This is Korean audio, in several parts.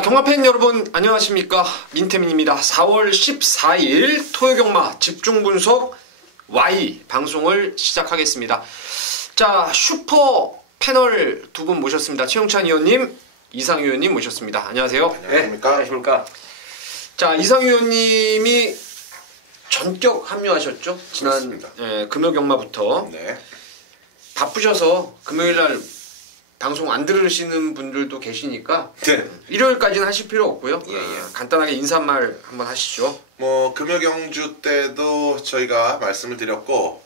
자, 경마팬 여러분 안녕하십니까, 민태민입니다. 4월 14일 토요경마 집중분석 Y 방송을 시작하겠습니다. 자, 슈퍼 패널 두 분 모셨습니다. 최영찬 의원님, 이상유 의원님 모셨습니다. 안녕하세요. 안녕하십니까. 네, 안녕하십니까. 자, 이상유 의원님이 전격 합류하셨죠? 지난 금요경마부터. 네. 바쁘셔서 금요일날 방송 안 들으시는 분들도 계시니까 네. 일요일까지는 하실 필요 없고요. 예. 간단하게 인사말 한번 하시죠. 뭐 금요경주 때도 저희가 말씀을 드렸고,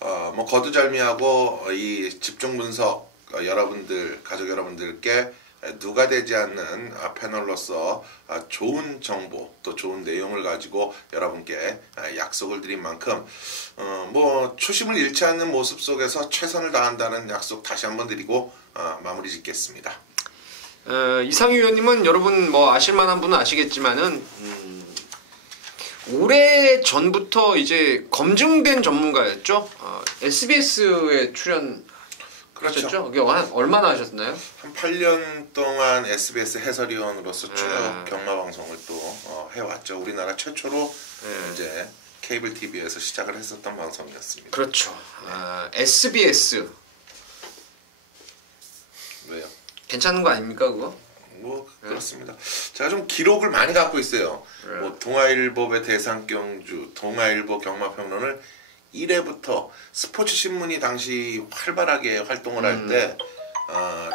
뭐 거두절미하고 이 집중 분석 여러분들 가족 여러분들께 누가 되지 않는 패널로서 좋은 정보 또 좋은 내용을 가지고 여러분께 약속을 드린 만큼 뭐 초심을 잃지 않는 모습 속에서 최선을 다한다는 약속 다시 한번 드리고 마무리 짓겠습니다. 이상유 의원님은 여러분 뭐 아실만한 분은 아시겠지만은 오래 전부터 이제 검증된 전문가였죠. SBS에 출연. 그렇죠. 그게 얼마나 하셨나요? 한 8년 동안 SBS 해설위원으로서 쭉 경마 방송을 또 해왔죠. 우리나라 최초로 이제 케이블 TV에서 시작을 했었던 방송이었습니다. 그렇죠. SBS 왜요? 괜찮은 거 아닙니까 그거? 뭐 그렇습니다. 제가 좀 기록을 많이 갖고 있어요. 뭐 동아일보의 대상경주, 동아일보 경마평론을 1회부터 스포츠 신문이 당시 활발하게 활동을 할 때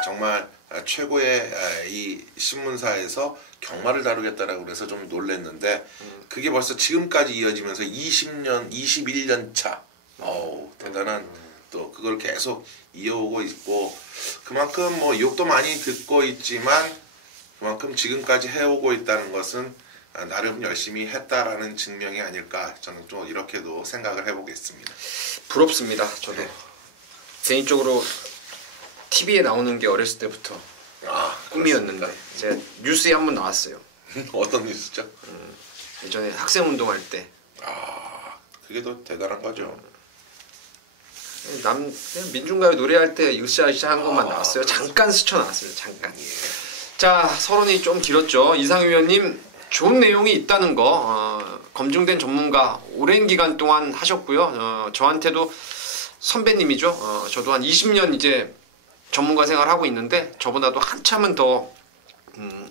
정말 최고의 이 신문사에서 경마를 다루겠다라고 그래서 좀 놀랬는데 그게 벌써 지금까지 이어지면서 20년, 21년 차. 대단한 또 그걸 계속 이어오고 있고 그만큼 뭐 욕도 많이 듣고 있지만 그만큼 지금까지 해오고 있다는 것은 나름 열심히 했다라는 증명이 아닐까 저는 좀 이렇게도 생각을 해보겠습니다. 부럽습니다. 저도 개인적으로 TV에 나오는 게 어렸을 때부터 꿈이었는데 제가 뉴스에 한번 나왔어요. 어떤 뉴스죠? 예전에 학생운동할 때. 그게 더 대단한 거죠. 민중가요 노래할 때 으쌰으쌰 한 것만 나왔어요. 잠깐 스쳐 나왔어요. 잠깐. 자, 서론이 좀 길었죠. 이상유 의원님 좋은 내용이 있다는 거 검증된 전문가 오랜 기간 동안 하셨고요. 저한테도 선배님이죠. 저도 한 20년 이제 전문가 생활하고 있는데 저보다도 한참은 더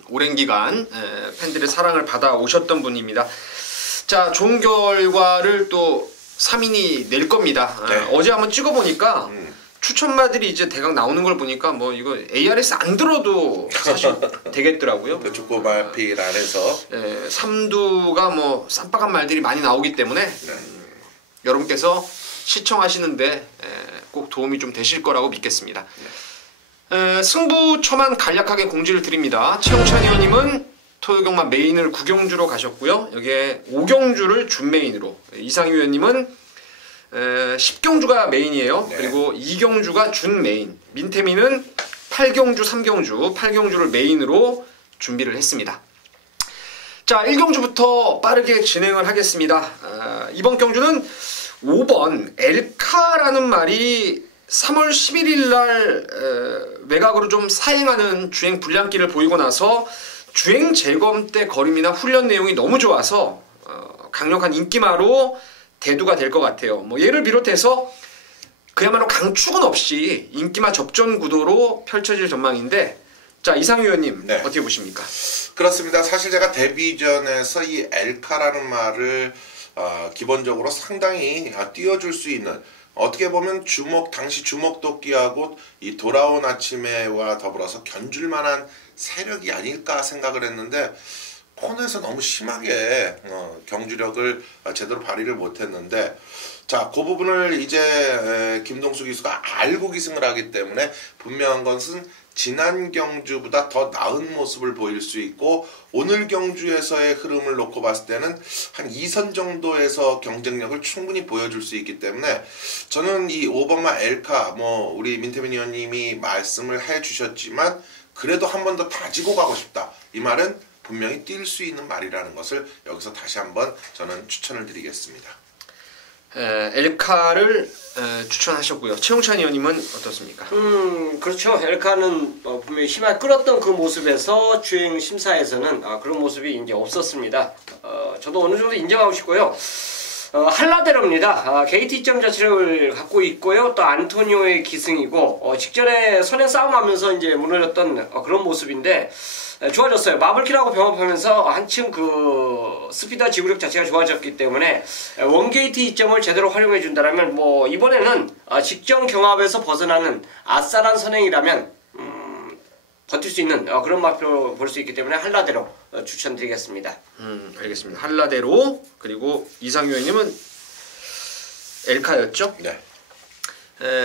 오랜 기간 팬들의 사랑을 받아 오셨던 분입니다. 자, 좋은 결과를 또 3인이 낼 겁니다. 네. 어제 한번 찍어보니까 추천마들이 이제 대강 나오는 걸 보니까 뭐 이거 ARS 안 들어도 사실 되겠더라고요. 조코마필 안에서 삼두가 뭐 쌈박한 말들이 많이 나오기 때문에 여러분께서 시청하시는데 꼭 도움이 좀 되실 거라고 믿겠습니다. 승부처만 간략하게 공지를 드립니다. 최영찬 의원님은 토요경마 메인을 9경주로 가셨고요. 여기에 5경주를 준메인으로, 이상유 의원님은 10경주가 메인이에요. 그리고 2경주가 준메인, 민태민은 8경주, 3경주, 8경주를 메인으로 준비를 했습니다. 자, 1경주부터 빠르게 진행을 하겠습니다. 이번 경주는 5번 엘카라는 말이 3월 11일 날 외곽으로 좀 사행하는 주행 불량기를 보이고 나서 주행 재검 때 거림이나 훈련 내용이 너무 좋아서 강력한 인기마로 대두가 될 것 같아요. 뭐 얘를 비롯해서 그야말로 강축은 없이 인기마 접전 구도로 펼쳐질 전망인데, 자, 이상유 의원님 어떻게 보십니까? 그렇습니다. 사실 제가 데뷔전에서 이 엘카라는 말을 기본적으로 상당히 띄워줄 수 있는, 어떻게 보면 당시 주먹도끼하고 이 돌아온 아침에와 더불어서 견줄만한 세력이 아닐까 생각을 했는데 코너에서 너무 심하게 경주력을 제대로 발휘를 못했는데, 자, 그 부분을 이제 김동수 기수가 알고 기승을 하기 때문에 분명한 것은 지난 경주보다 더 나은 모습을 보일 수 있고, 오늘 경주에서의 흐름을 놓고 봤을 때는 한 2선 정도에서 경쟁력을 충분히 보여줄 수 있기 때문에 저는 이 5번마 엘카, 뭐 우리 민태민 의원님이 말씀을 해주셨지만 그래도 한 번 더 다지고 가고 싶다, 이 말은 분명히 뛸 수 있는 말이라는 것을 여기서 다시 한번 저는 추천을 드리겠습니다. 엘카를 추천하셨고요. 최홍찬 의원님은 어떻습니까? 그렇죠. 엘카는 분명히 심하게 끌었던 그 모습에서 주행 심사에서는 그런 모습이 이제 없었습니다. 저도 어느 정도 인정하고 싶고요. 할라데로입니다. KT점 자체를 갖고 있고요. 또 안토니오의 기승이고 직전에 선행 싸움하면서 이제 무너졌던 그런 모습인데 좋아졌어요. 마블키라고 병합하면서 한층 그 스피드와 지구력 자체가 좋아졌기 때문에 원게이트 이점을 제대로 활용해 준다면 뭐 이번에는 직전 경합에서 벗어나는 아싸란 선행이라면 버틸 수 있는 그런 마표로 볼 수 있기 때문에 할라데로 추천드리겠습니다. 알겠습니다. 할라데로 그리고 이상규 의원님은 엘카였죠? 네.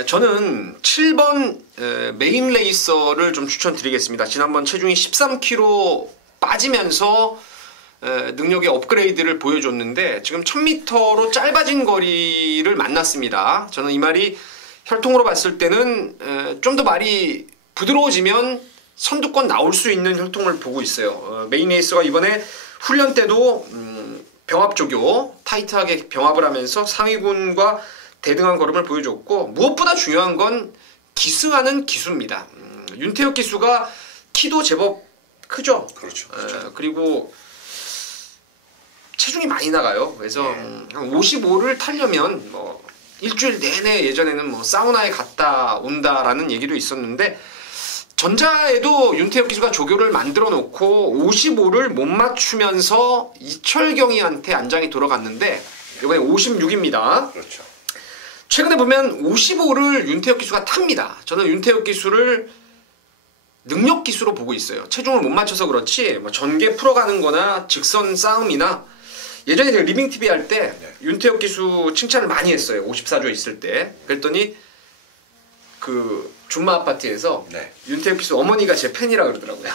저는 7번 메인 레이서를 좀 추천드리겠습니다. 지난번 체중이 13kg 빠지면서 능력의 업그레이드를 보여줬는데 지금 1000m로 짧아진 거리를 만났습니다. 저는 이 말이 혈통으로 봤을 때는 좀 더 말이 부드러워지면 선두권 나올 수 있는 혈통을 보고 있어요. 메인 레이서가 이번에 훈련 때도 병합 조교 타이트하게 병합을 하면서 상위군과 대등한 걸음을 보여줬고 무엇보다 중요한 건 기승하는 기수입니다. 윤태혁 기수가 키도 제법 크죠. 그렇죠. 그리고 체중이 많이 나가요. 그래서 한 55를 타려면 뭐 일주일 내내 예전에는 뭐 사우나에 갔다 온다라는 얘기도 있었는데 전자에도 윤태혁 기수가 조교를 만들어 놓고 55를 못 맞추면서 이철경이한테 안장이 돌아갔는데 이번에 56입니다. 그렇죠. 최근에 보면 55를 윤태혁 기수가 탑니다. 저는 윤태혁 기수를 능력 기수로 보고 있어요. 체중을 못 맞춰서 그렇지 뭐 전개 풀어가는 거나 직선 싸움이나 예전에 제가 리빙TV 할 때 윤태혁 기수 칭찬을 많이 했어요. 54조 있을 때. 그랬더니 그 준마 아파트에서 윤태혁 기수 어머니가 제 팬이라 그러더라고요.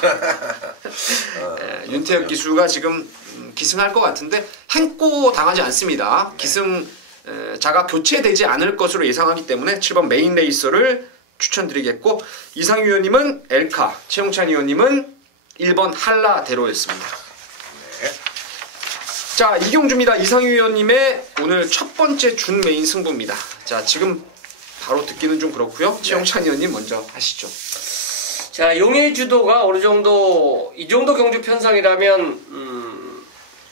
윤태혁 기수가 지금 기승할 것 같은데 행보 당하지 않습니다. 기승 자가 교체되지 않을 것으로 예상하기 때문에 7번 메인 레이서를 추천드리겠고 이상규 의원님은 엘카, 최용찬 의원님은 1번 할라데로였습니다. 자, 이경주입니다. 이상규 의원님의 오늘 첫 번째 준 메인 승부입니다. 자, 지금 바로 듣기는 좀 그렇고요. 최용찬 의원님 먼저 하시죠. 자, 용의 주도가 어느 정도 이 정도 경주 편성이라면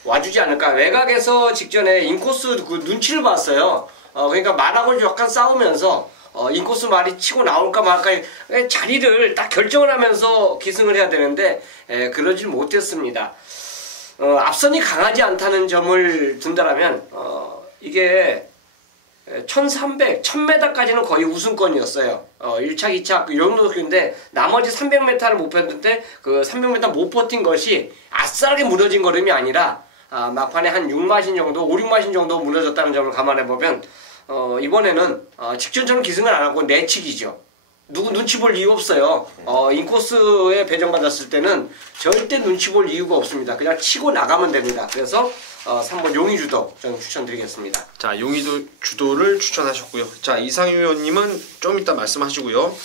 와주지 않을까. 외곽에서 직전에 인코스 그 눈치를 봤어요. 그러니까 말하고 약간 싸우면서 인코스 말이 치고 나올까 말까 자리를 딱 결정을 하면서 기승을 해야 되는데 그러질 못했습니다. 앞선이 강하지 않다는 점을 둔다라면 이게 1300, 1000m까지는 거의 우승권이었어요. 1차, 2차, 이 정도인데, 나머지 300m를 못 폈는데, 그 300m 못 버틴 것이 아싸하게 무너진 걸음이 아니라, 막판에 한 6마신 정도, 5, 6마신 정도 무너졌다는 점을 감안해보면, 이번에는, 직전처럼 기승을 안 하고 내치기죠. 누구 눈치 볼 이유 없어요. 인코스에 배정받았을 때는 절대 눈치 볼 이유가 없습니다. 그냥 치고 나가면 됩니다. 그래서 3번 용의주도 저는 추천드리겠습니다. 자, 용의주도를 추천하셨고요. 자, 이상규 의원님은 좀 이따 말씀하시고요.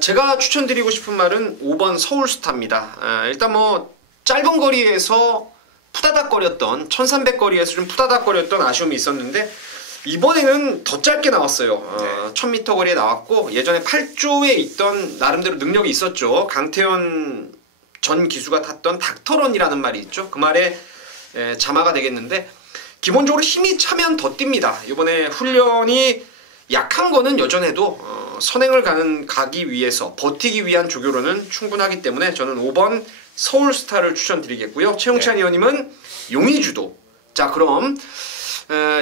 제가 추천드리고 싶은 말은 5번 서울스타입니다. 일단 뭐 짧은 거리에서 푸다닥거렸던 1300거리에서 좀 푸다닥거렸던 아쉬움이 있었는데 이번에는 더 짧게 나왔어요. 1000m 거리에 나왔고 예전에 8조에 있던 나름대로 능력이 있었죠. 강태현 전 기수가 탔던 닥터런이라는 말이 있죠. 그 말에 자마가 되겠는데 기본적으로 힘이 차면 더 뜁니다. 이번에 훈련이 약한 거는 여전해도 선행을 가기 위해서 버티기 위한 조교로는 충분하기 때문에 저는 5번 서울스타를 추천드리겠고요. 최용찬 의원님은 용의주도. 자, 그럼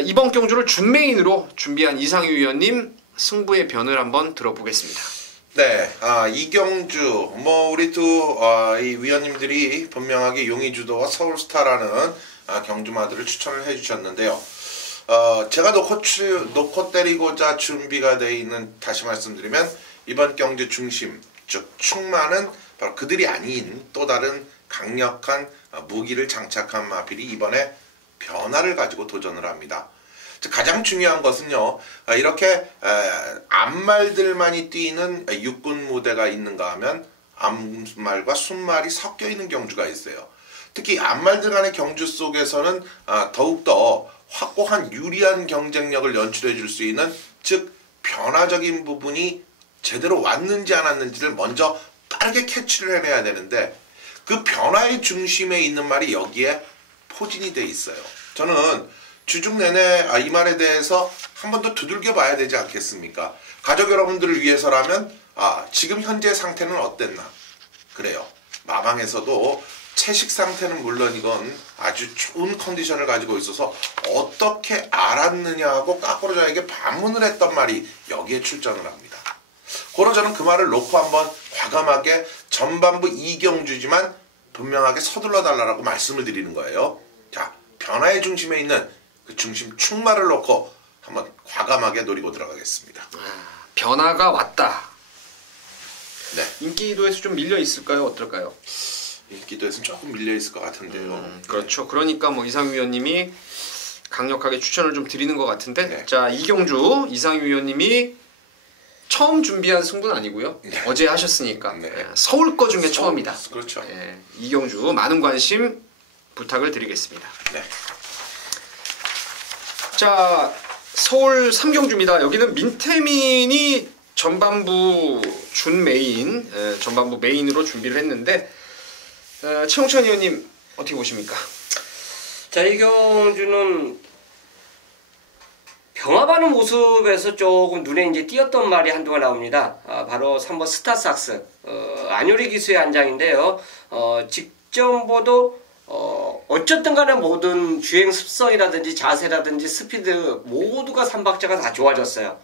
이번 경주를 준메인으로 준비한 이상규 의원님 승부의 변을 한번 들어보겠습니다. 네, 이 경주 뭐 우리 두 이 위원님들이 분명하게 용의주도와 서울스타라는 경주마들을 추천을 해주셨는데요. 제가 놓고 때리고자 준비가 되어 있는, 다시 말씀드리면 이번 경주 중심, 즉 충마는 바로 그들이 아닌 또 다른 강력한 무기를 장착한 마필이 이번에 변화를 가지고 도전을 합니다. 가장 중요한 것은요, 이렇게 앞말들만이 뛰는 육군 무대가 있는가 하면 앞말과 순말이 섞여 있는 경주가 있어요. 특히 안말 간의 경주 속에서는 더욱더 확고한 유리한 경쟁력을 연출해 줄 수 있는, 즉 변화적인 부분이 제대로 왔는지 안 왔는지를 먼저 빠르게 캐치를 해내야 되는데, 그 변화의 중심에 있는 말이 여기에 포진이 돼 있어요. 저는 주중 내내 이 말에 대해서 한 번 더 두들겨 봐야 되지 않겠습니까? 가족 여러분들을 위해서라면 지금 현재 상태는 어땠나? 그래요. 마방에서도 채식 상태는 물론이건 아주 좋은 컨디션을 가지고 있어서 어떻게 알았느냐 하고 까꾸로자에게 반문을 했던 말이 여기에 출전을 합니다. 고로 저는 그 말을 놓고 한번 과감하게 전반부 이경주지만 분명하게 서둘러 달라고 말씀을 드리는 거예요. 자, 변화의 중심에 있는 그 중심 축말을 놓고 한번 과감하게 노리고 들어가겠습니다. 변화가 왔다. 네. 인기도에서 좀 밀려 있을까요? 어떨까요? 인기도에서는 조금 밀려 있을 것 같은데요. 그렇죠. 그러니까 뭐 이상유 위원님이 강력하게 추천을 좀 드리는 것 같은데, 네. 자, 이경주 이상유 위원님이 처음 준비한 승부는 아니고요. 네. 어제 하셨으니까 네. 서울 거 중에 처음이다. 그렇죠. 이경주 많은 관심 부탁을 드리겠습니다. 네. 자, 서울 3경주입니다. 여기는 민태민이 전반부 준 메인, 전반부 메인으로 준비를 했는데, 최홍찬 의원님 어떻게 보십니까? 자, 이 경주는 병합하는 모습에서 조금 눈에 이제 띄었던 말이 한두가 나옵니다. 바로 3번 스타삭스, 안효리 기수의 한 장인데요. 직전보도 어쨌든 간에 모든 주행 습성이라든지 자세라든지 스피드 모두가 3박자가 다 좋아졌어요.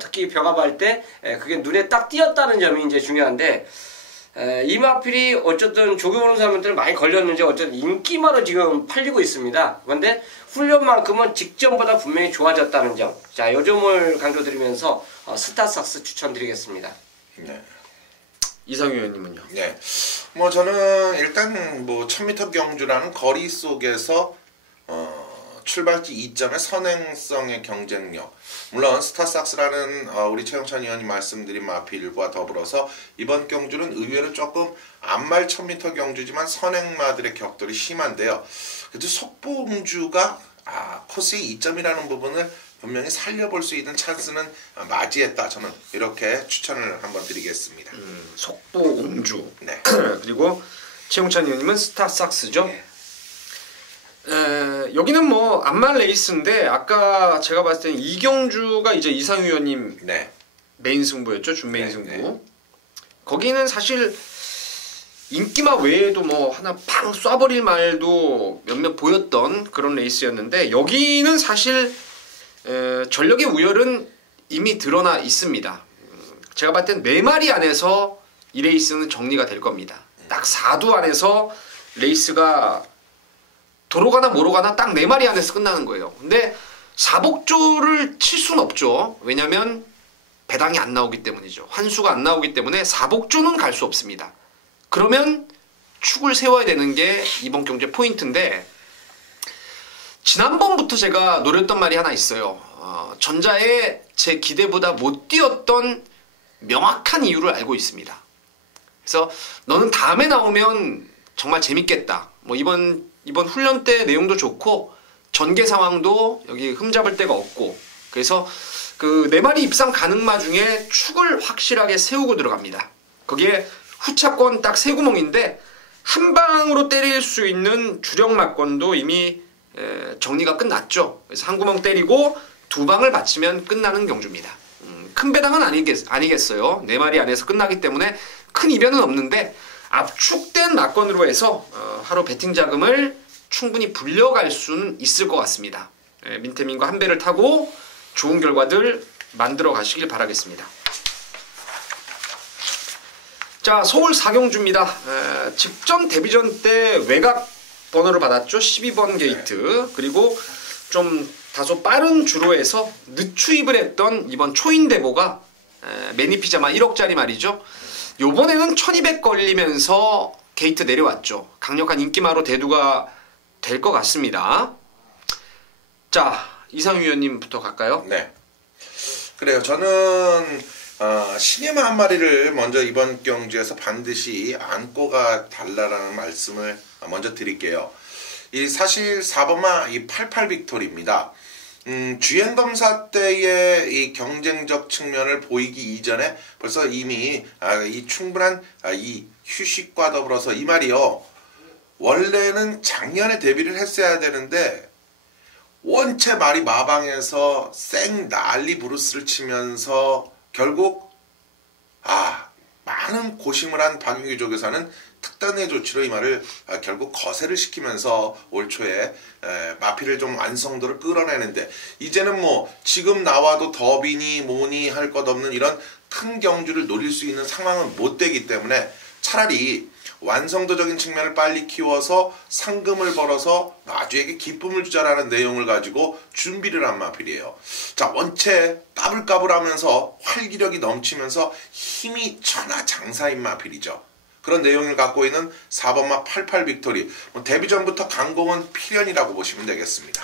특히 병합할 때 그게 눈에 딱 띄었다는 점이 이제 중요한데, 이 마필이 어쨌든 조교보는 사람들은 많이 걸렸는지 어쨌든 인기만으로 지금 팔리고 있습니다. 그런데 훈련만큼은 직전보다 분명히 좋아졌다는 점, 자, 요 점을 강조드리면서 스타삭스 추천드리겠습니다. 네. 이상유 의원님은요? 네. 뭐 저는 일단 뭐 1000m 경주라는 거리 속에서 출발지 2점의 선행성의 경쟁력, 물론 스타삭스라는 우리 최영찬 의원이 말씀드린 마필과 더불어서 이번 경주는 의외로 조금 안말 1000m 경주지만 선행마들의 격돌이 심한데요. 그래도 속보음주가 코스의 2점이라는 부분을 분명히 살려볼 수 있는 찬스는 맞이했다. 저는 이렇게 추천을 한번 드리겠습니다. 속보 옹주. 네. 그리고 최홍찬 의원님은 스타삭스죠. 네. 여기는 뭐 안말 레이스인데, 아까 제가 봤을 때는 이경주가 이제 이상유 의원님 네. 메인 승부였죠. 준메인 네, 승부. 네. 거기는 사실 인기마 외에도 뭐 하나 팡 쏴버릴 말도 몇몇 보였던 그런 레이스였는데, 여기는 사실 전력의 우열은 이미 드러나 있습니다. 제가 봤을 땐 4마리 안에서 이 레이스는 정리가 될 겁니다. 딱 4두 안에서 레이스가 도로 가나 모로 가나 딱 4마리 안에서 끝나는 거예요. 근데 사복조를 칠 수는 없죠. 왜냐면 배당이 안 나오기 때문이죠. 환수가 안 나오기 때문에 사복조는 갈 수 없습니다. 그러면 축을 세워야 되는 게 이번 경주의 포인트인데, 지난번부터 제가 노렸던 말이 하나 있어요. 전자에 제 기대보다 못 뛰었던 명확한 이유를 알고 있습니다. 그래서 너는 다음에 나오면 정말 재밌겠다. 뭐 이번 훈련 때 내용도 좋고 전개 상황도 여기 흠잡을 데가 없고, 그래서 그 4마리 입상 가능마 중에 축을 확실하게 세우고 들어갑니다. 거기에 후차권 딱 3구멍인데 한 방으로 때릴 수 있는 주력 막권도 이미 정리가 끝났죠. 그래서 한 구멍 때리고 2방을 받치면 끝나는 경주입니다. 큰 배당은 아니겠어요. 4마리 안에서 끝나기 때문에 큰 이변은 없는데, 압축된 막권으로 해서 하루 베팅 자금을 충분히 불려갈 수는 있을 것 같습니다. 민태민과 한 배를 타고 좋은 결과들 만들어 가시길 바라겠습니다. 자, 서울 4경주입니다. 직전 데뷔전 때 외곽 번호를 받았죠. 12번 게이트. 그리고 좀 다소 빠른 주로에서 늦추입을 했던 이번 초인대보가 매니피자마 1억짜리 말이죠. 요번에는 1200 걸리면서 게이트 내려왔죠. 강력한 인기마로 대두가 될 것 같습니다. 자, 이상유 위원님부터 갈까요? 네. 그래요. 저는 신예마 한 마리를 먼저 이번 경주에서 반드시 안고 가달라는 말씀을 먼저 드릴게요. 사실 4번마 이 88 빅토리입니다. 주행검사 때의 이 경쟁적 측면을 보이기 이전에 벌써 이미 이 충분한 이 휴식과 더불어서 이 말이요. 원래는 작년에 데뷔를 했어야 되는데 원체 말이 마방에서 생 난리 부르스를 치면서 결국 많은 고심을 한 박윤기 조교사는 특단의 조치로 이 말을 결국 거세를 시키면서 올 초에 마필을 좀 완성도를 끌어내는데 이제는 뭐 지금 나와도 더비니 뭐니 할 것 없는 이런 큰 경주를 노릴 수 있는 상황은 못 되기 때문에 차라리 완성도적인 측면을 빨리 키워서 상금을 벌어서 나주에게 기쁨을 주자라는 내용을 가지고 준비를 한 마필이에요. 자, 원체 까불까불하면서 활기력이 넘치면서 힘이 천하장사인 마필이죠. 그런 내용을 갖고 있는 4번마 88 빅토리. 데뷔 전부터 강공은 필연이라고 보시면 되겠습니다.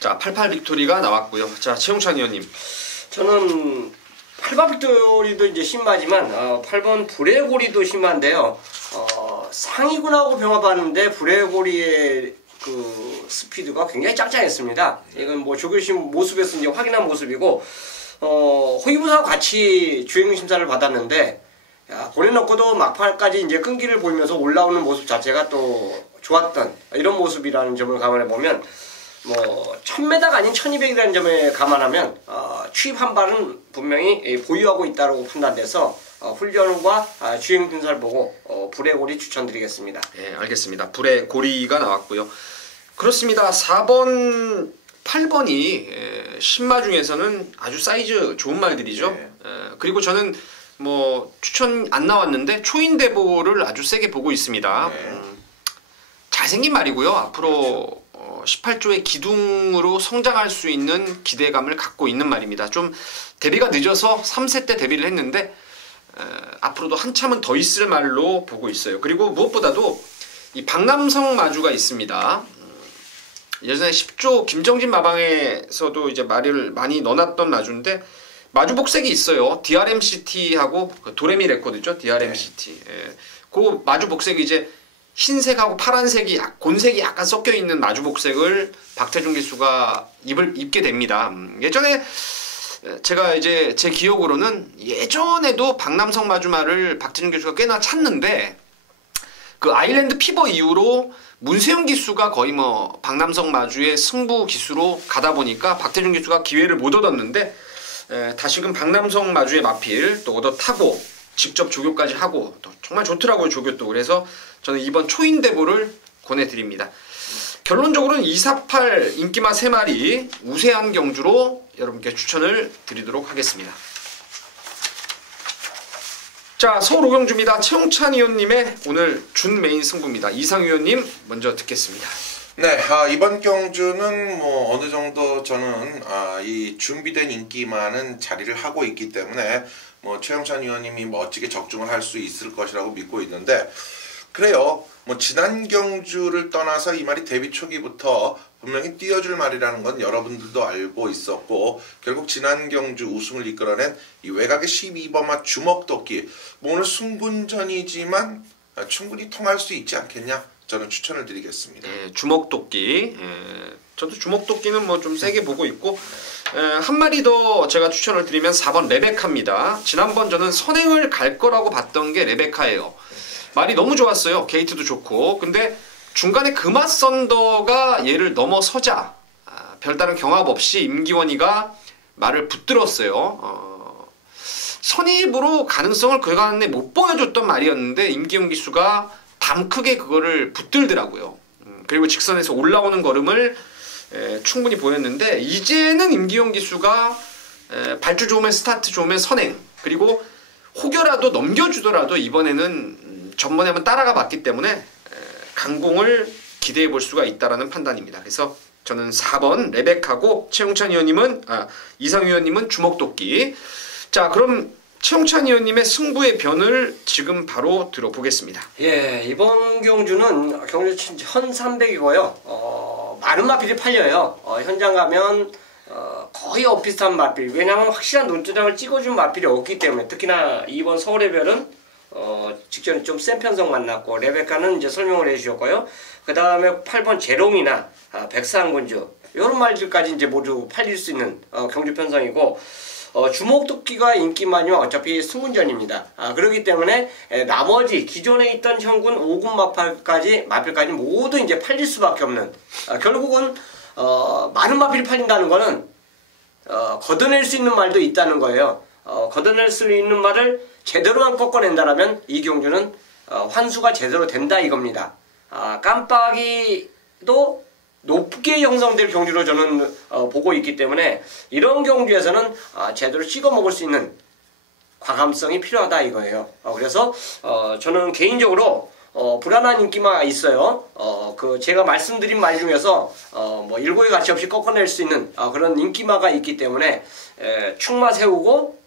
자, 88 빅토리가 나왔고요. 자, 최용찬 의원님. 저는 8번 빅토리도 이제 심하지만 8번 브레고리도 심한데요. 상위군하고 병합하는데 브레고리의 그 스피드가 굉장히 짱짱했습니다. 이건 뭐 조교심 모습에서 이제 확인한 모습이고 호위부사와 같이 주행 심사를 받았는데 보내놓고도 막판까지 이제 끈기를 보이면서 올라오는 모습 자체가 또 좋았던 이런 모습이라는 점을 감안해 보면 뭐 1000m가 아닌 1200이라는 점에 감안하면 취입 한 발은 분명히 보유하고 있다고 판단돼서 훈련과 주행 등사를 보고 브레고리 추천드리겠습니다. 네, 알겠습니다. 브레고리가 나왔고요. 그렇습니다. 4번, 8번이 신마 중에서는 아주 사이즈 좋은 말들이죠. 네. 그리고 저는 뭐 추천 안 나왔는데 초인대보를 아주 세게 보고 있습니다. 네. 잘생긴 말이고요. 앞으로 18조의 기둥으로 성장할 수 있는 기대감을 갖고 있는 말입니다. 좀 데뷔가 늦어서 3세 때 데뷔를 했는데 앞으로도 한참은 더 있을 말로 보고 있어요. 그리고 무엇보다도 이 박남성 마주가 있습니다. 예전에 10조 김정진 마방에서도 이제 말을 많이 넣어놨던 마주인데 마주 복색이 있어요. DRMCT하고 도레미 레코드죠. DRMCT. 예. 그 마주 복색이 이제 흰색하고 파란색이 곤색이 약간 섞여 있는 마주 복색을 박태준 기수가 입게 됩니다. 예전에 제가 이제 제 기억으로는 예전에도 박남성 마주말을 박태준 기수가 꽤나 찾는데 그 아일랜드 피버 이후로 문세윤 기수가 거의 뭐 박남성 마주의 승부 기수로 가다 보니까 박태준 기수가 기회를 못 얻었는데 다시금 박남성 마주의 마필 또 얻어 타고 직접 조교까지 하고 또 정말 좋더라고요. 조교도. 그래서 저는 이번 초인대보를 권해드립니다. 결론적으로는 248 인기마 3마리 우세한 경주로 여러분께 추천을 드리도록 하겠습니다. 자, 서울 오경주입니다. 최용찬 의원님의 오늘 준 메인 승부입니다. 이상 의원님 먼저 듣겠습니다. 네, 이번 경주는 뭐 어느 정도 저는 이 준비된 인기만은 자리를 하고 있기 때문에 뭐 최용찬 의원님이 멋지게 적중을 할 수 있을 것이라고 믿고 있는데 그래요. 뭐 지난 경주를 떠나서 이 말이 데뷔 초기부터 분명히 띄워줄 말이라는 건 여러분들도 알고 있었고 결국 지난 경주 우승을 이끌어낸 이 외곽의 12번마 주먹도끼 뭐 오늘 승분전이지만 충분히 통할 수 있지 않겠냐 저는 추천을 드리겠습니다. 주먹도끼. 저도 주먹도끼는 뭐 좀 세게 보고 있고 한 마리 더 제가 추천을 드리면 4번 레베카입니다. 지난번 저는 선행을 갈 거라고 봤던 게 레베카예요. 말이 너무 좋았어요. 게이트도 좋고. 근데 중간에 금화 썬더가 얘를 넘어서자 별다른 경합 없이 임기원이가 말을 붙들었어요. 선입으로 가능성을 그간에 못 보여줬던 말이었는데 임기훈 기수가 담 크게 그거를 붙들더라고요. 그리고 직선에서 올라오는 걸음을 충분히 보였는데 이제는 임기훈 기수가 발주 좋으면 스타트 좋으면 선행 그리고 혹여라도 넘겨주더라도 이번에는 전번에 한번 따라가 봤기 때문에 강공을 기대해 볼 수가 있다라는 판단입니다. 그래서 저는 4번 레베카고 최용찬 의원님은 이상 의원님은 주먹도끼. 자, 그럼 최용찬 의원님의 승부의 변을 지금 바로 들어보겠습니다. 예, 이번 경주는 경주 1300이고요. 많은 마필이 팔려요. 현장 가면 거의 엇비슷한 마필. 왜냐하면 확실한 논두장을 찍어준 마필이 없기 때문에 특히나 이번 서울의 별은 직전에 좀 센 편성 만났고 레베카는 이제 설명을 해주셨고요. 그 다음에 8번 재롱이나 백상군주 이런 말들까지 이제 모두 팔릴 수 있는 경주 편성이고 주목도끼가 인기만이면 어차피 승군전입니다. 그렇기 때문에 나머지 기존에 있던 현군 5군 마필까지 모두 이제 팔릴 수밖에 없는 결국은 많은 마필이 팔린다는 거는 걷어낼 수 있는 말도 있다는 거예요. 걷어낼 수 있는 말을 제대로만 꺾어낸다라면 이 경주는 환수가 제대로 된다 이겁니다. 깜빡이도 높게 형성될 경주로 저는 보고 있기 때문에 이런 경주에서는 제대로 찍어 먹을 수 있는 과감성이 필요하다 이거예요. 그래서 저는 개인적으로 불안한 인기가 있어요. 제가 말씀드린 말 중에서 뭐 일고의 가치 없이 꺾어낼 수 있는 그런 인기마가 있기 때문에 충마 세우고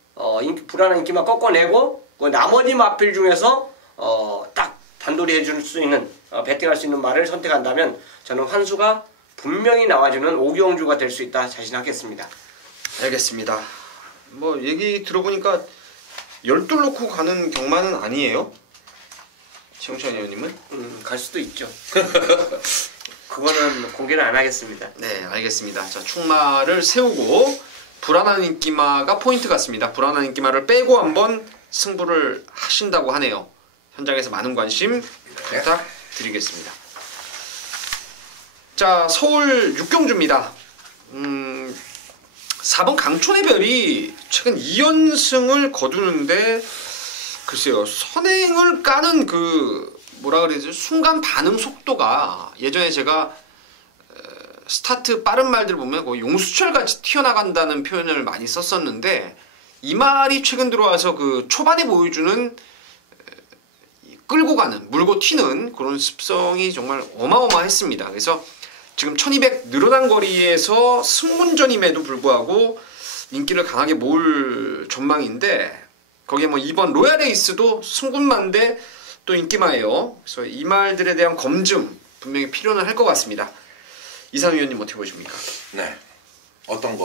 불안한 인기마 꺾어내고 나머지 마필 중에서 딱 단돌이 해줄 수 있는 배팅할 수 있는 말을 선택한다면 저는 환수가 분명히 나와주는 오경주가 될 수 있다 자신하겠습니다. 알겠습니다. 뭐 얘기 들어보니까 열둘 놓고 가는 경마는 아니에요? 최홍찬 의원님은? 갈 수도 있죠. 그거는 공개는 안 하겠습니다. 네, 알겠습니다. 자, 충마를 세우고 불안한 인기마가 포인트 같습니다. 불안한 인기마를 빼고 한번 승부를 하신다고 하네요. 현장에서 많은 관심 부탁드리겠습니다. 자, 서울 6경주입니다. 4번 강촌의 별이 최근 2연승을 거두는데 글쎄요, 선행을 까는 뭐라 그러지? 순간 반응 속도가 예전에 제가 스타트 빠른 말들 보면 거의 용수철같이 튀어나간다는 표현을 많이 썼었는데 이 말이 최근 들어와서 초반에 보여주는 끌고 가는, 물고 튀는 그런 습성이 정말 어마어마했습니다. 그래서 지금 1200 늘어난 거리에서 승문전임에도 불구하고 인기를 강하게 모을 전망인데 거기에 뭐 이번 로얄에이스도 승군만대 또 인기마예요. 그래서 이 말들에 대한 검증 분명히 필요는 할 것 같습니다. 이상 위원님 어떻게 보십니까? 네. 어떤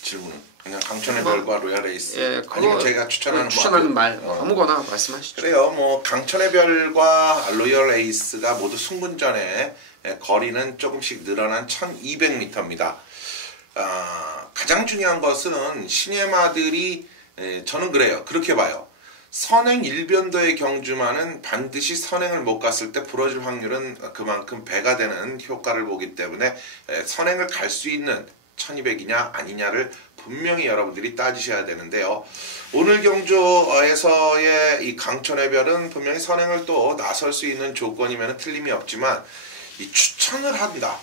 질문은? 그냥 강촌의 별과 로얄에이스. 예, 아니면 제가 추천하는 말 아무거나 말씀하시죠. 그래요. 뭐 강촌의 별과 로얄에이스가 모두 승군전에 거리는 조금씩 늘어난 1200m입니다. 가장 중요한 것은 신예마들이 저는 그래요. 그렇게 봐요. 선행 일변도의 경주마는 반드시 선행을 못 갔을 때 부러질 확률은 그만큼 배가 되는 효과를 보기 때문에 선행을 갈 수 있는 1200이냐 아니냐를 분명히 여러분들이 따지셔야 되는데요. 오늘 경주에서의 이 강촌의 별은 분명히 선행을 또 나설 수 있는 조건이면 틀림이 없지만 이 추천을 한다.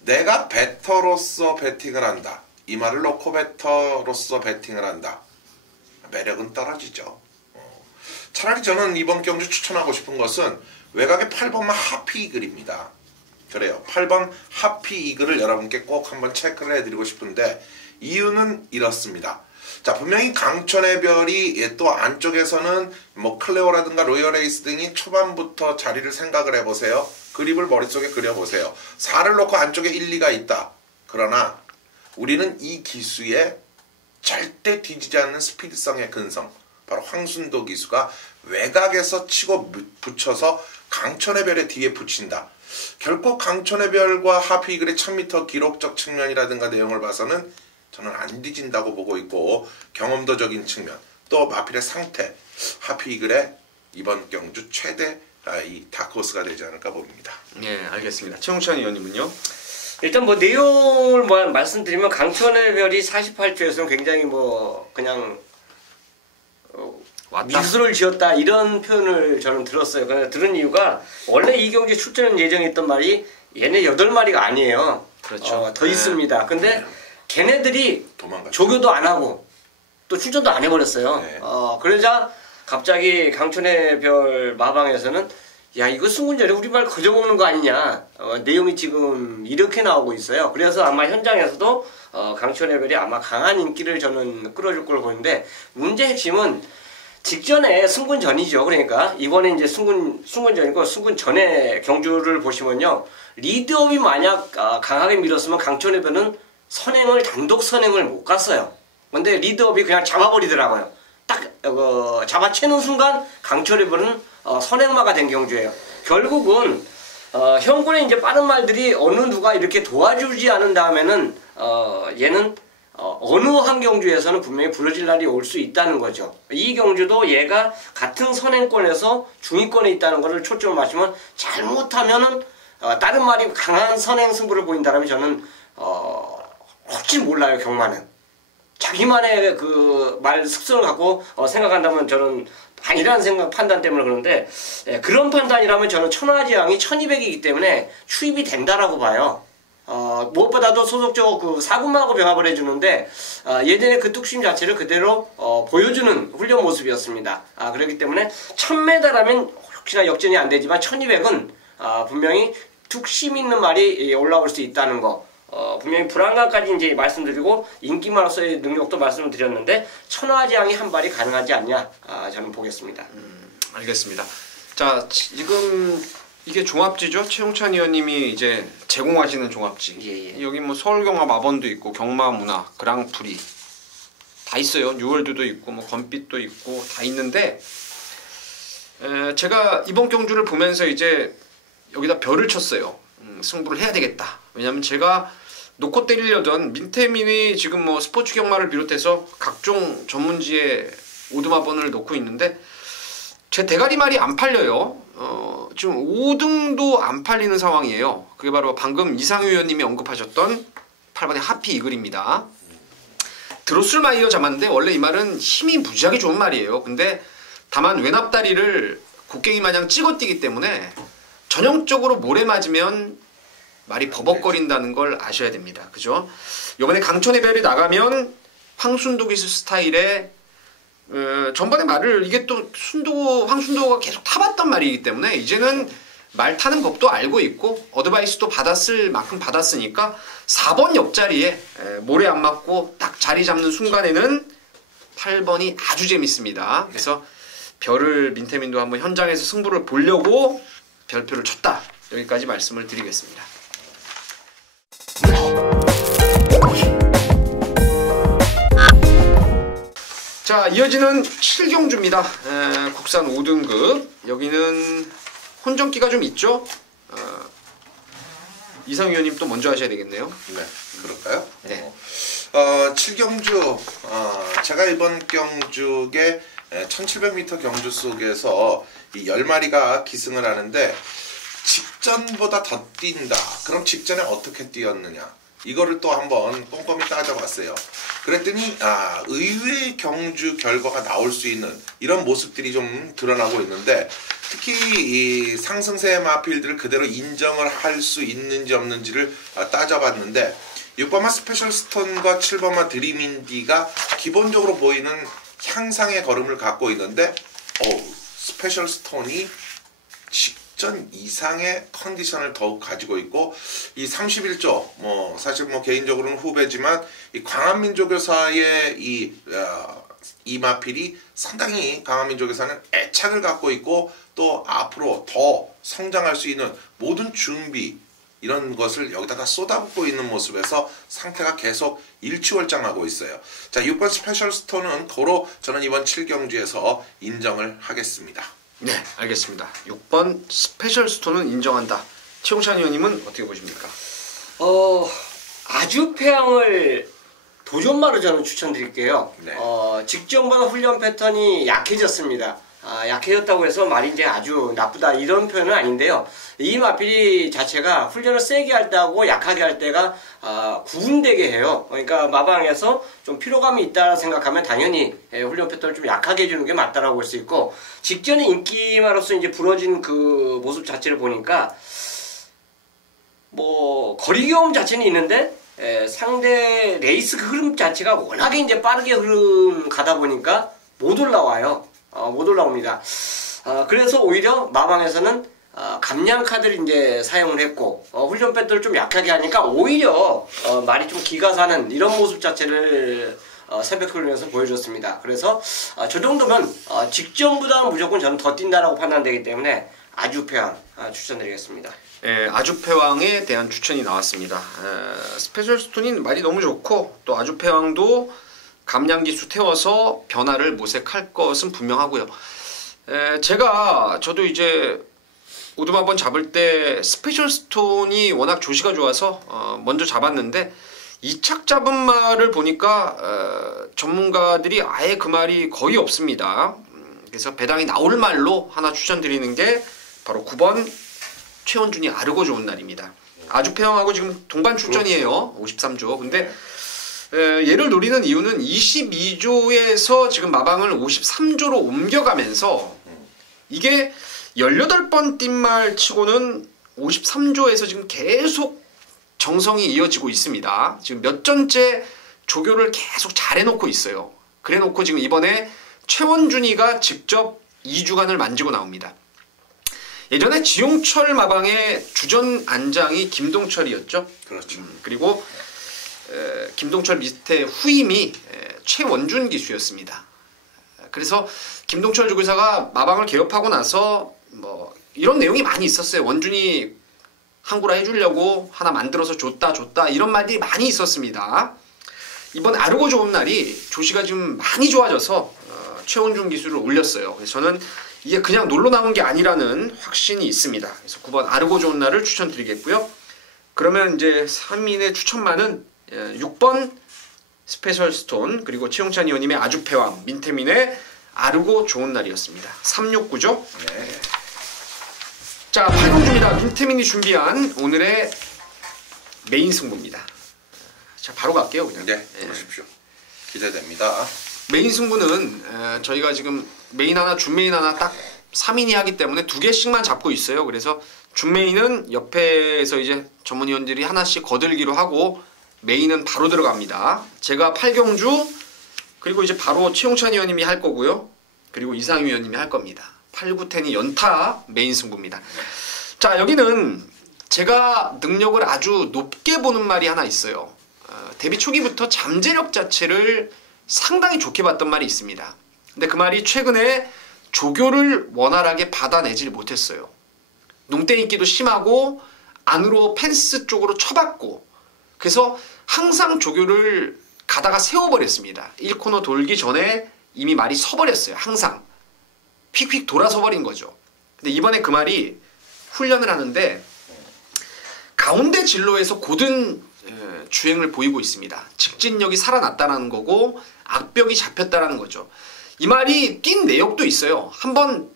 내가 베터로서 배팅을 한다. 이 말을 놓고 베터로서 배팅을 한다. 매력은 떨어지죠. 차라리 저는 이번 경주 추천하고 싶은 것은 외곽의 8번만 하피 이글입니다. 그래요. 8번 하피 이글을 여러분께 꼭 한번 체크를 해드리고 싶은데 이유는 이렇습니다. 자, 분명히 강촌의 별이 또 안쪽에서는 뭐 클레오라든가 로열에이스 등이 초반부터 자리를 생각을 해보세요. 그림을 머릿속에 그려보세요. 4를 놓고 안쪽에 1, 2가 있다. 그러나 우리는 이 기수에 절대 뒤지지 않는 스피드성의 근성, 바로 황순도 기수가 외곽에서 치고 붙여서 강촌의 별의 뒤에 붙인다. 결코 강촌의 별과 하피이글의 1000m 기록적 측면이라든가 내용을 봐서는 저는 안 뒤진다고 보고 있고 경험도적인 측면, 또 마필의 상태, 하피이글의 이번 경주 최대 이 다크호스가 되지 않을까 봅니다. 네, 알겠습니다. 최홍찬 의원님은요? 일단 뭐 내용을 말씀드리면 강촌의 별이 48초에서는 굉장히 그냥 미술을 지었다 이런 표현을 저는 들었어요. 그래서 들은 이유가 원래 이 경기에 출전 예정했던 말이 얘네 8마리가 아니에요. 그렇죠. 더 있습니다. 근데 걔네들이 도망갔죠. 조교도 안 하고 또 출전도 안 해버렸어요. 네. 그러자 갑자기 강촌의 별 마방에서는 야 이거 승군전에 우리말 거저먹는 거 아니냐 내용이 지금 이렇게 나오고 있어요. 그래서 아마 현장에서도 강촌의 별이 아마 강한 인기를 저는 끌어줄 걸 보는데 문제 핵심은 직전에 승군전이죠. 그러니까 이번에 이제 승군전이고 승군전의 경주를 보시면요. 리드업이 만약 강하게 밀었으면 강촌의 별은 선행을 단독 선행을 못 갔어요. 근데 리드업이 그냥 잡아버리더라고요. 딱 잡아채는 순간 강철해버리는 선행마가 된 경주예요. 결국은 형군의 이제 빠른 말들이 어느 누가 이렇게 도와주지 않은 다음에는 얘는 어느 한 경주에서는 분명히 부러질 날이 올 수 있다는 거죠. 이 경주도 얘가 같은 선행권에서 중위권에 있다는 것을 초점을 맞추면 잘못하면은 다른 말이 강한 선행 승부를 보인다면 저는 혹시 몰라요. 경마는 자기만의 그 말 습성을 갖고 생각한다면 저는 아니라는 생각 판단 때문에 그런데 그런 판단이라면 저는 천하지왕이 1200이기 때문에 추입이 된다라고 봐요. 무엇보다도 소속적 그 사군마하고 병합을 해주는데 예전에 그 뚝심 자체를 그대로 보여주는 훈련 모습이었습니다. 그렇기 때문에 1000m라면 혹시나 역전이 안 되지만 1200은 분명히 뚝심 있는 말이 올라올 수 있다는 거. 분명히 불안감까지 이제 말씀드리고 인기마로서의 능력도 말씀을 드렸는데 천하지왕이 한 발이 가능하지 않냐 저는 보겠습니다. 알겠습니다. 자, 지금 이게 종합지죠? 최용찬 의원님이 이제 제공하시는 종합지. 예. 여기 뭐 서울경마 마번도 있고 경마문화, 그랑프리 다 있어요. 뉴월드도 있고 뭐 건빛도 있고 다 있는데 제가 이번 경주를 보면서 이제 여기다 별을 쳤어요. 승부를 해야 되겠다. 왜냐면 제가 놓고 때리려던 민태민이 지금 뭐 스포츠 경마를 비롯해서 각종 전문지에 오두마번을 놓고 있는데 제 대가리 말이 안 팔려요. 지금 5등도 안 팔리는 상황이에요. 그게 바로 방금 이상유 의원님이 언급하셨던 8번의 하피 이글입니다. 드로슬마이어 잡았는데 원래 이 말은 힘이 무지하게 좋은 말이에요. 근데 다만 외납다리를 곡괭이 마냥 찍어뛰기 때문에 전형적으로 모래 맞으면 말이 버벅거린다는 걸 아셔야 됩니다. 그죠? 이번에 강천의 별이 나가면 황순도 기수 스타일의 전번에 말을 이게 또 황순도가 계속 타봤던 말이기 때문에 이제는 말 타는 법도 알고 있고 어드바이스도 받았을 만큼 받았으니까 4번 옆자리에 모래 안 맞고 딱 자리 잡는 순간에는 8번이 아주 재밌습니다. 그래서 별을 민태민도 한번 현장에서 승부를 보려고 별표를 쳤다. 여기까지 말씀을 드리겠습니다. 자, 이어지는 7경주입니다. 국산 5등급. 여기는 혼전기가 좀 있죠. 이상 의원님 또 먼저 하셔야 되겠네요. 네, 그럴까요? 네. 7경주 제가 이번 경주에 1700m 경주 속에서 이 10마리가 기승을 하는데 직전보다 더 뛴다. 그럼 직전에 어떻게 뛰었느냐? 이거를 또 한번 꼼꼼히 따져봤어요. 그랬더니 의외의 경주 결과가 나올 수 있는 이런 모습들이 좀 드러나고 있는데 특히 이 상승세 마필드를 그대로 인정을 할 수 있는지 없는지를 따져봤는데 6번마 스페셜 스톤과 7번마 드림인디가 기본적으로 보이는 향상의 걸음을 갖고 있는데 스페셜 스톤이 직전 이상의 컨디션을 더욱 가지고 있고 이 31조 사실 개인적으로는 후배지만 이 광안민족여사의 이 마필이 상당히 강한민족에서는 애착을 갖고 있고 또 앞으로 더 성장할 수 있는 모든 준비 이런 것을 여기다가 쏟아붓고 있는 모습에서 상태가 계속 일취월장하고 있어요. 자, 6번 스페셜 스톤은 고로 저는 이번 7경주에서 인정을 하겠습니다. 네, 알겠습니다. 6번 스페셜 스톤은 인정한다. 최용찬 의원님은 어떻게 보십니까? 아주패양을 도전마로 저는 추천드릴게요. 네. 직전보다 훈련 패턴이 약해졌습니다. 약해졌다고 해서 말이 이제 아주 나쁘다 이런 표현은 아닌데요. 이 마필이 자체가 훈련을 세게 할 때하고 약하게 할 때가 구분되게 해요. 그러니까 마방에서 좀 피로감이 있다고 생각하면 당연히 훈련 패턴을 좀 약하게 해주는 게 맞다라고 볼 수 있고 직전에 인기마로서 이제 부러진 그 모습 자체를 보니까 거리경 자체는 있는데 상대 레이스 흐름 자체가 워낙에 이제 빠르게 가다 보니까 못 올라와요. 못 올라옵니다. 그래서 오히려 마방에서는 감량 카드를 이제 사용을 했고 훈련 패턴을 좀 약하게 하니까 오히려 말이 좀 기가 사는 이런 모습 자체를 새벽 훈련에서 보여줬습니다. 그래서 저 정도면 직전보다는 무조건 저는 더 뛴다라고 판단되기 때문에 아주 패양 추천드리겠습니다. 아주패왕에 대한 추천이 나왔습니다. 스페셜 스톤이 말이 너무 좋고 또 아주패왕도 감량기수 태워서 변화를 모색할 것은 분명하고요. 저도 이제 오둠 한번 잡을 때 스페셜 스톤이 워낙 조시가 좋아서 먼저 잡았는데 2착 잡은 말을 보니까 전문가들이 아예 그 말이 거의 없습니다. 그래서 배당이 나올 말로 하나 추천드리는 게 바로 9번 최원준이 아르고 좋은 날입니다. 아주패왕하고 지금 동반 출전이에요. 53조. 근데 얘를 노리는 이유는 22조에서 지금 마방을 53조로 옮겨가면서 이게 18번 뛴 말 치고는 53조에서 지금 계속 정성이 이어지고 있습니다. 지금 몇 전째 조교를 계속 잘 해놓고 있어요. 그래 놓고 지금 이번에 최원준이가 직접 2주간을 만지고 나옵니다. 예전에 지용철 마방의 주전 안장이 김동철이었죠. 그렇죠. 그리고 김동철 밑에 후임이 최원준 기수였습니다. 그래서 김동철 조교사가 마방을 개업하고 나서 뭐 이런 내용이 많이 있었어요. 원준이 항구라 해주려고 하나 만들어서 줬다 이런 말들이 많이 있었습니다. 이번 아르고 좋은 날이 조시가 지금 많이 좋아져서 최원준 기수를 올렸어요. 그래서 저는 이게 그냥 놀러 나온 게 아니라는 확신이 있습니다. 그래서 9번 아르고 좋은 날을 추천드리겠고요. 그러면 이제 3인의 추천만은 6번 스페셜 스톤 그리고 최용찬 의원님의 아주패왕 민태민의 아르고 좋은 날이었습니다. 369죠? 네. 자, 8경주입니다. 민태민이 준비한 오늘의 메인 승부입니다. 자, 바로 갈게요, 그냥. 네, 그러십시오. 기대됩니다. 메인 승부는 저희가 지금 메인 하나, 준메인 하나 딱 3인이 하기 때문에 2개씩만 잡고 있어요. 그래서 준메인은 옆에서 이제 전문위원들이 하나씩 거들기로 하고 메인은 바로 들어갑니다. 제가 8경주 그리고 이제 바로 최용찬 의원님이 할 거고요. 그리고 이상희 의원님이 할 겁니다. 8, 9, 10이 연타 메인 승부입니다. 자, 여기는 제가 능력을 아주 높게 보는 말이 하나 있어요. 데뷔 초기부터 잠재력 자체를 상당히 좋게 봤던 말이 있습니다. 근데 그 말이 최근에 조교를 원활하게 받아내질 못했어요. 농땡이기도 심하고 안으로 펜스 쪽으로 쳐박고 그래서 항상 조교를 가다가 세워버렸습니다. 1코너 돌기 전에 이미 말이 서버렸어요. 항상. 휙휙 돌아서 버린 거죠. 근데 이번에 그 말이 훈련을 하는데 가운데 진로에서 고든 주행을 보이고 있습니다. 직진력이 살아났다는 거고 악벽이 잡혔다는 거죠. 이 말이 뛴 내역도 있어요. 한번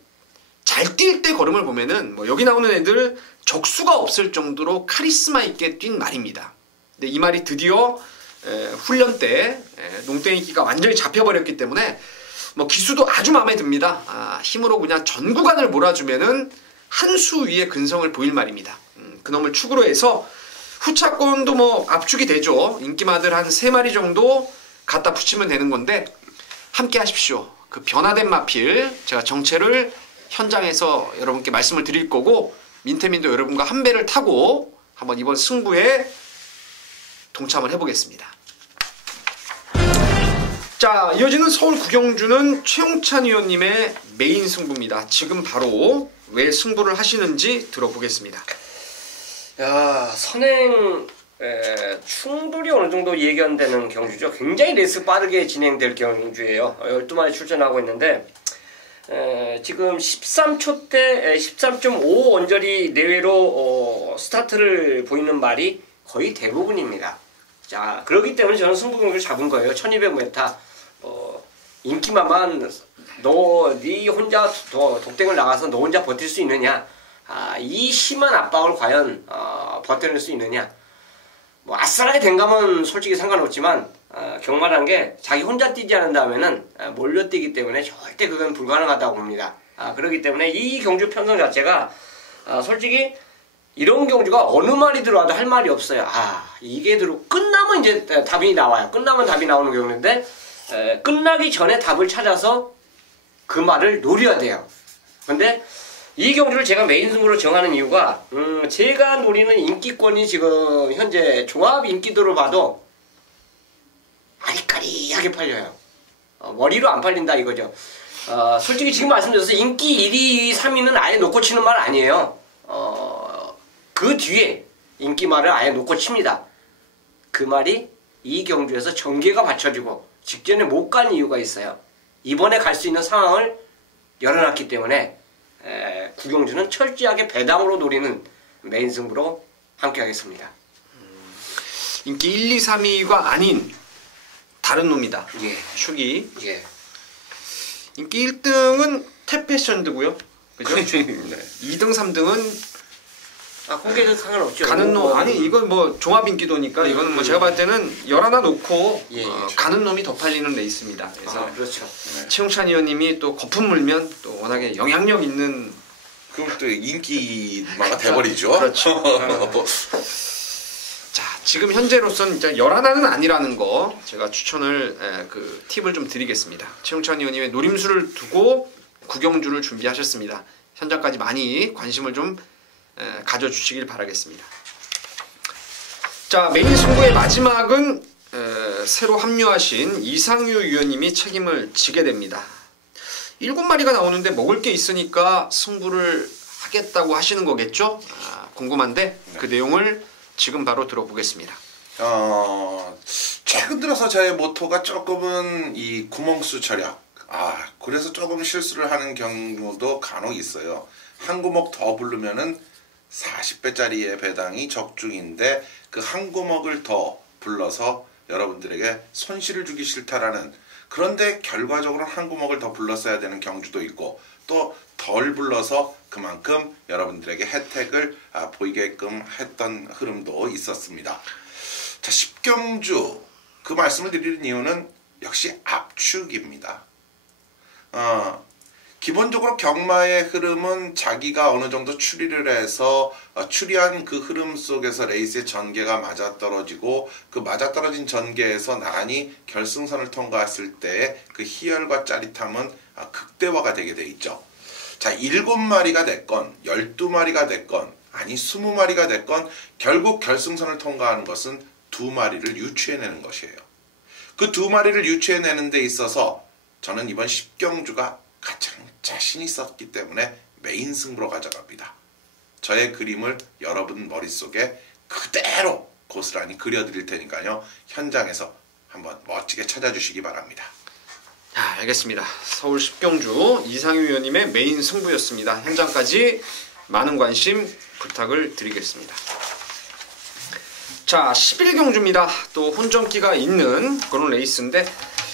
잘 뛸 때 걸음을 보면은 뭐 여기 나오는 애들 적수가 없을 정도로 카리스마 있게 뛴 말입니다. 근데 이 말이 드디어 훈련 때 농땡이기가 완전히 잡혀버렸기 때문에 뭐 기수도 아주 마음에 듭니다. 힘으로 그냥 전 구간을 몰아주면은 한 수 위에 근성을 보일 말입니다. 그놈을 축으로 해서 후차권도 뭐 압축이 되죠. 인기마들 한 3마리 정도 갖다 붙이면 되는 건데 함께 하십시오. 그 변화된 마필 제가 정체를 현장에서 여러분께 말씀을 드릴 거고 민태민도 여러분과 한 배를 타고 한번 이번 승부에 동참을 해보겠습니다. 자, 이어지는 서울 구경주는 최용찬 의원님의 메인 승부입니다. 지금 바로 왜 승부를 하시는지 들어보겠습니다. 야, 선행 충분히 어느 정도 예견되는 경주죠. 굉장히 레이스 빠르게 진행될 경주예요. 12마리 출전하고 있는데 지금 13초 때 13.5 언저리 내외로 스타트를 보이는 말이 거의 대부분입니다. 자, 그렇기 때문에 저는 승부 경주를 잡은 거예요. 1200m 인기만만 네 혼자 독댕을 나가서 너 혼자 버틸 수 있느냐, 이 심한 압박을 과연 버텨낼 수 있느냐. 뭐 아싸라게 된 가면 솔직히 상관없지만 경마라는 게 자기 혼자 뛰지 않은 다음에는 몰려뛰기 때문에 절대 그건 불가능하다고 봅니다. 그렇기 때문에 이 경주 편성 자체가 솔직히 이런 경주가 어느 말이 들어와도 할 말이 없어요. 이게 끝나면 이제 답이 나와요. 끝나면 답이 나오는 경우인데 끝나기 전에 답을 찾아서 그 말을 노려야 돼요. 근데 이 경주를 제가 메인 승부로 정하는 이유가 제가 노리는 인기권이 지금 현재 종합 인기도로 봐도 아리까리하게 팔려요. 머리로 안 팔린다 이거죠. 솔직히 지금 말씀드려서 인기 1위, 3위는 아예 놓고 치는 말 아니에요. 그 뒤에 인기말을 아예 놓고 칩니다. 그 말이 이 경주에서 전개가 받쳐지고 직전에 못 간 이유가 있어요. 이번에 갈 수 있는 상황을 열어놨기 때문에 구경주는 철저하게 배당으로 노리는 메인 승부로 함께 하겠습니다. 인기 1, 2, 3위가 아닌 다른 놈이다. 예. 축이. 예. 인기 1등은 탭패션드고요. 그죠? 네. 2등, 3등은 공개도 상관없죠. 가는 놈. 아니 이건 뭐 종합 인기도니까 이거는 뭐 제가 봤을 때는 열 하나 놓고 예, 그렇죠. 가는 놈이 더 팔리는 레이스입니다. 그래서 그렇죠. 최용찬 의원님이 또 거품 물면 또 워낙에 영향력 있는 그럼 또 인기마가 돼버리죠. 그렇죠. 자, 지금 현재로서는 이제 열 하나는 아니라는 거 제가 추천을 그 팁을 좀 드리겠습니다. 최용찬 의원님의 노림수를 두고 구경주를 준비하셨습니다. 현장까지 많이 관심을 좀 가져주시길 바라겠습니다. 자, 메인 승부의 마지막은 새로 합류하신 이상유 위원님이 책임을 지게 됩니다. 7마리가 나오는데 먹을 게 있으니까 승부를 하겠다고 하시는 거겠죠? 궁금한데 그 내용을 지금 바로 들어보겠습니다. 최근 들어서 제 모토가 조금은 이 구멍수 절약. 그래서 조금 실수를 하는 경우도 간혹 있어요. 한 구멍 더 부르면은 40배짜리의 배당이 적중인데 그 한 구멍을 더 불러서 여러분들에게 손실을 주기 싫다라는, 그런데 결과적으로 한 구멍을 더 불렀어야 되는 경주도 있고 또 덜 불러서 그만큼 여러분들에게 혜택을 보이게끔 했던 흐름도 있었습니다. 자, 10경주 그 말씀을 드리는 이유는 역시 압축입니다. 기본적으로 경마의 흐름은 자기가 어느 정도 추리를 해서 추리한 그 흐름 속에서 레이스의 전개가 맞아떨어지고 그 맞아떨어진 전개에서 나란히 결승선을 통과했을 때의 그 희열과 짜릿함은 극대화가 되게 돼 있죠. 자, 7마리가 됐건 12마리가 됐건 아니 20마리가 됐건 결국 결승선을 통과하는 것은 2마리를 유추해내는 것이에요. 그 2마리를 유추해내는 데 있어서 저는 이번 10경주가 가장 자신 있었기 때문에 메인 승부로 가져갑니다. 저의 그림을 여러분 머릿속에 그대로 고스란히 그려드릴 테니까요. 현장에서 한번 멋지게 찾아주시기 바랍니다. 알겠습니다. 서울 10경주 이상유 위원님의 메인 승부였습니다. 현장까지 많은 관심 부탁을 드리겠습니다. 자, 11경주입니다. 또 혼전기가 있는 그런 레이스인데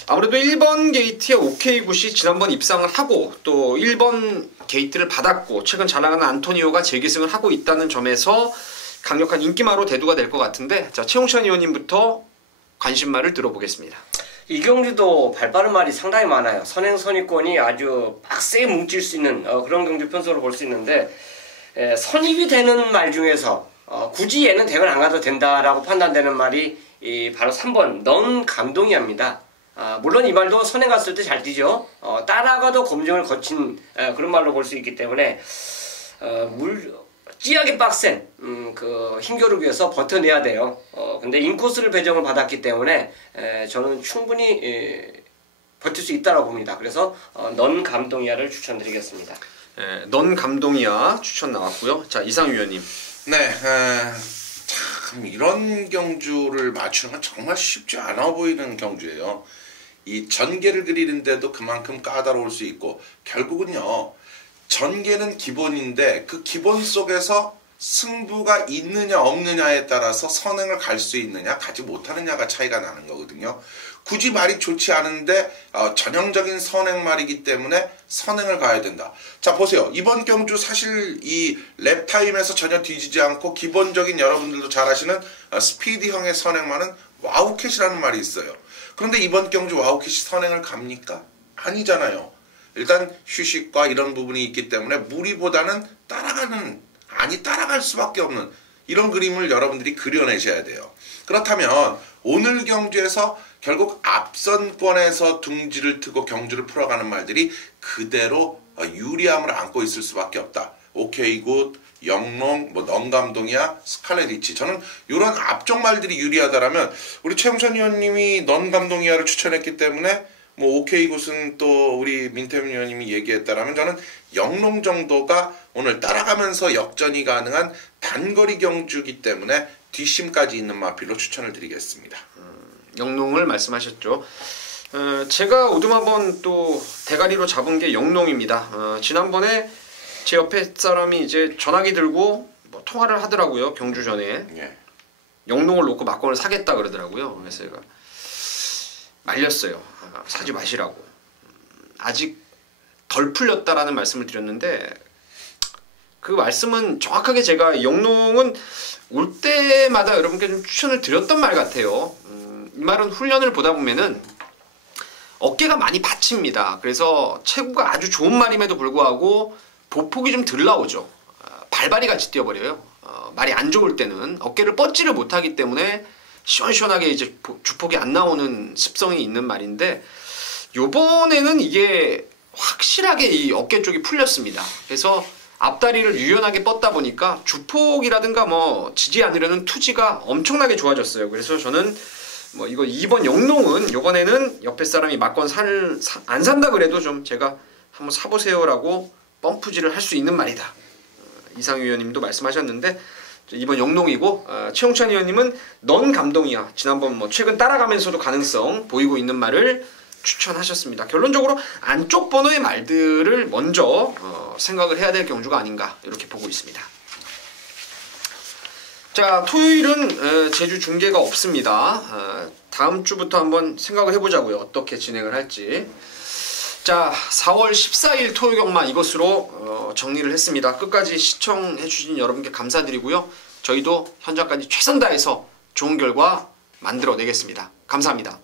아무래도 1번 게이트의 오케이굿이 지난번 입상을 하고 또 1번 게이트를 받았고 최근 잘 나가는 안토니오가 재기승을 하고 있다는 점에서 강력한 인기마로 대두가 될 것 같은데, 자, 최용찬 의원님부터 관심말을 들어보겠습니다. 이 경주도 발빠른 말이 상당히 많아요. 선행선의권이 아주 빡세게 뭉칠 수 있는 그런 경주 편성으로 볼 수 있는데, 선입이 되는 말 중에서 굳이 얘는 대건 안 가도 된다라고 판단되는 말이 바로 3번 넌 감동이합니다. 물론 이 말도 선행 갔을 때 잘 뛰죠. 따라가도 검증을 거친 그런 말로 볼 수 있기 때문에 찌하게 빡센 그 힘겨루기에서 버텨내야 돼요. 근데 인코스를 배정을 받았기 때문에 저는 충분히 버틸 수 있다고 봅니다. 그래서 넌 감동이야를 추천드리겠습니다. 넌 감동이야 추천 나왔고요. 자, 이상유 위원님. 네, 참 이런 경주를 맞추는 건 정말 쉽지 않아 보이는 경주예요. 이 전개를 그리는데도 그만큼 까다로울 수 있고, 결국은요, 전개는 기본인데 그 기본 속에서 승부가 있느냐 없느냐에 따라서 선행을 갈 수 있느냐 가지 못하느냐가 차이가 나는 거거든요. 굳이 말이 좋지 않은데 전형적인 선행 말이기 때문에 선행을 가야 된다. 자, 보세요. 이번 경주 사실 이 랩타임에서 전혀 뒤지지 않고 기본적인 여러분들도 잘 아시는 스피디형의 선행말은 와우캣이라는 말이 있어요. 그런데 이번 경주 와우캣이 선행을 갑니까? 아니잖아요. 일단 휴식과 이런 부분이 있기 때문에 무리보다는 따라갈 수밖에 없는 이런 그림을 여러분들이 그려내셔야 돼요. 그렇다면 오늘 경주에서 결국 앞선권에서 둥지를 트고 경주를 풀어가는 말들이 그대로 유리함을 안고 있을 수밖에 없다. 오케이 굿, 영롱, 넌감동이야, 스칼렛 리치. 저는 이런 앞쪽 말들이 유리하다라면 우리 최용찬 의원님이 넌감동이야를 추천했기 때문에 뭐 오케이 굿은 또 우리 민태민 의원님이 얘기했다라면 저는 영농 정도가 오늘 따라가면서 역전이 가능한 단거리 경주기 때문에 뒷심까지 있는 마필로 추천을 드리겠습니다. 영농을 말씀하셨죠. 제가 오두마번 또 대가리로 잡은 게 영농입니다. 지난번에 제 옆에 사람이 이제 전화기 들고 뭐 통화를 하더라고요. 경주 전에. 예. 영농을 놓고 막건을 사겠다 그러더라고요. 그래서 제가 말렸어요. 사지 마시라고. 아직 덜 풀렸다라는 말씀을 드렸는데 그 말씀은 정확하게 제가 영농은 올 때마다 여러분께 좀 추천을 드렸던 말 같아요. 이 말은 훈련을 보다 보면은 어깨가 많이 받칩니다. 그래서 체구가 아주 좋은 말임에도 불구하고 보폭이 좀 덜 나오죠. 발발이 같이 뛰어버려요. 말이 안 좋을 때는 어깨를 뻗지를 못하기 때문에 시원시원하게 이제 주폭이 안 나오는 습성이 있는 말인데 요번에는 이게 확실하게 이 어깨 쪽이 풀렸습니다. 그래서 앞다리를 유연하게 뻗다 보니까 주폭이라든가 뭐 지지 않으려는 투지가 엄청나게 좋아졌어요. 그래서 저는 뭐 이거 2번 영농은 요번에는 옆에 사람이 막건 안 산다 그래도 좀 제가 한번 사보세요라고 펌프질을 할 수 있는 말이다. 이상유 의원님도 말씀하셨는데 2번 영농이고 최홍찬 의원님은 넌 감동이야. 지난번 뭐 최근 따라가면서도 가능성 보이고 있는 말을 추천하셨습니다. 결론적으로 안쪽 번호의 말들을 먼저 생각을 해야 될 경주가 아닌가 이렇게 보고 있습니다. 자, 토요일은 제주 중계가 없습니다. 다음 주부터 한번 생각을 해보자고요. 어떻게 진행을 할지. 자, 4월 14일 토요경마 이것으로 정리를 했습니다. 끝까지 시청해주신 여러분께 감사드리고요. 저희도 현장까지 최선 다해서 좋은 결과 만들어내겠습니다. 감사합니다.